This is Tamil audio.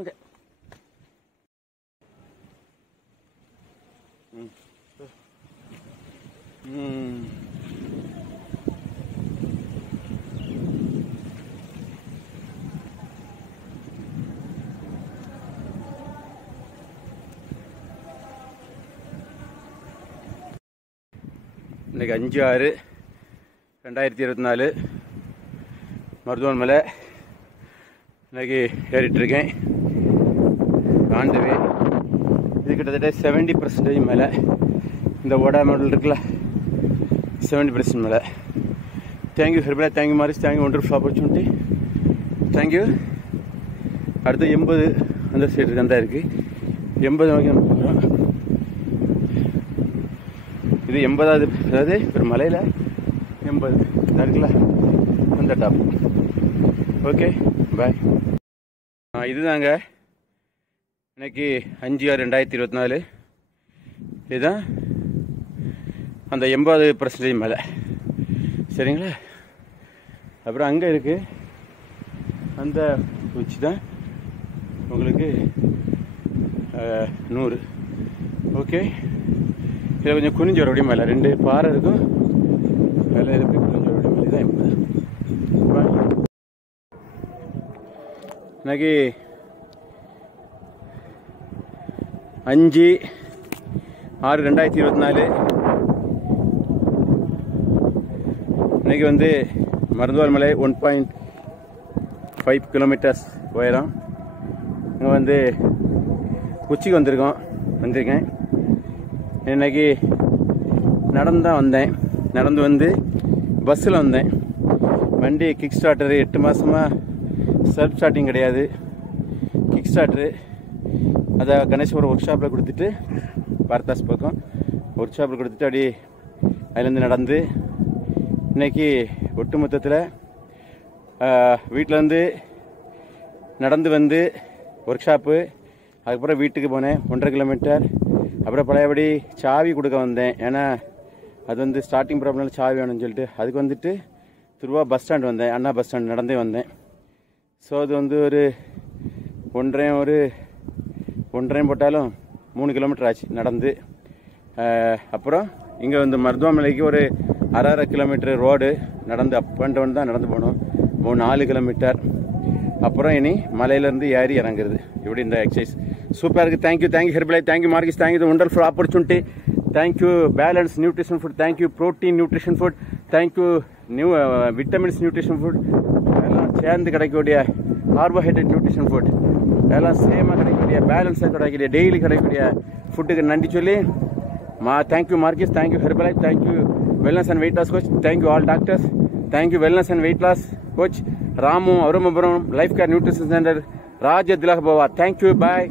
Okay. இன்னைக்கு 5/6/2024 மருதவன் மலை இன்னைக்கு ஏறிட்டுருக்கேன். ஆண்டவே இது கிட்டத்தட்ட 70% மேலே. இந்த ஓடா மாடல் இருக்குல்ல, 70% மேலே. Thank you Herbalife, thank you Maris, thank you wonderful opportunity, thank you. அடுத்து 80 அந்த சைடு தான் இருக்குது. 80 நோக்கி நம்ம போகிறோம். இது 80வது, அதாவது ஒரு மலையில் 80 இருக்குல்ல, அந்த டாப். ஓகே, பாய். இதுதாங்க இன்னைக்கு 5/6/2024. இதுதான் அந்த 80% மேலே, சரிங்களா? அப்புறம் அங்கே இருக்குது அந்த உச்சி தான் உங்களுக்கு 100. ஓகே, இதில் கொஞ்சம் குனிஞ்சு வரக்கூடிய மேலே 2 பாறை இருக்கும். மேலே இதை போய் குனிஞ்சு வரக்கூடிய மேலே தான் 80. இன்னைக்கு 5/6/2024 இன்னைக்கு வந்து மருதவன் மலை 1.5 கிலோமீட்டர்ஸ் உயரம். இங்கே வந்து உச்சிக்கு வந்திருக்கேன். இன்னைக்கு நடந்து தான் வந்தேன். நடந்து வந்து பஸ்ஸில் வந்தேன். வண்டி கிக் ஸ்டார்டரு, 8 மாதமாக செல்ஃப் ஸ்டார்டிங் கிடையாது, கிக் ஸ்டார்டரு. அதை கணேஸ்வரம் ஒர்க் ஷாப்பில் கொடுத்துட்டு, பாரதாஸ் பக்கம் ஒர்க் ஷாப்பில் கொடுத்துட்டு அப்படி அதுலேருந்து நடந்து இன்றைக்கி ஒட்டு மொத்தத்தில் வீட்டிலேருந்து நடந்து வந்து ஒர்க் ஷாப்பு. அதுக்கப்புறம் வீட்டுக்கு போனேன் 1.5 கிலோமீட்டர். அப்புறம் பழையபடி சாவி கொடுக்க வந்தேன். ஏன்னா அது வந்து ஸ்டார்டிங் ப்ராப்ளம்ல சாவி வேணும்னு சொல்லிட்டு அதுக்கு வந்துட்டு திருவா பஸ் ஸ்டாண்ட் வந்தேன். அண்ணா பஸ் ஸ்டாண்ட் நடந்தே வந்தேன். ஸோ அது வந்து ஒரு ஒன்றரை போட்டாலும் 3 கிலோமீட்டர் ஆச்சு நடந்து. அப்புறம் இங்கே வந்து மருத்துவமனைக்கு ஒரு 1/2 கிலோமீட்டர் ரோடு நடந்து அப் அண்ட் டவுன் தான் நடந்து போகணும். 4 கிலோமீட்டர். அப்புறம் இனி மலையிலேருந்து ஏறி இறங்குறது. இப்படி இந்த எக்ஸசைஸ் சூப்பராக இருக்குது. Thank you Herbalife, thank you Marquis, thank you the wonderful opportunity, thank you balance nutrition food, thank you protein nutrition food, thank you vitamins nutrition food, எல்லாம் சேர்ந்து கிடைக்கக்கூடிய கார்போஹைட்ரேட் நியூட்ரிஷன் ஃபுட், எல்லாம் சேமாக கிடைக்கக்கூடிய பேலன்ஸாக கிடைக்கக்கூடிய டெய்லி கிடைக்கக்கூடிய ஃபுட்டுக்கு நன்றி சொல்லி thank you Marquis, thank you Herbalife, thank you wellness and weight loss coach, thank you all doctors, thank you wellness and weight loss coach Ramu, Arumapuram life care nutrition centre, Raja Thilakabava. Thank you, bye.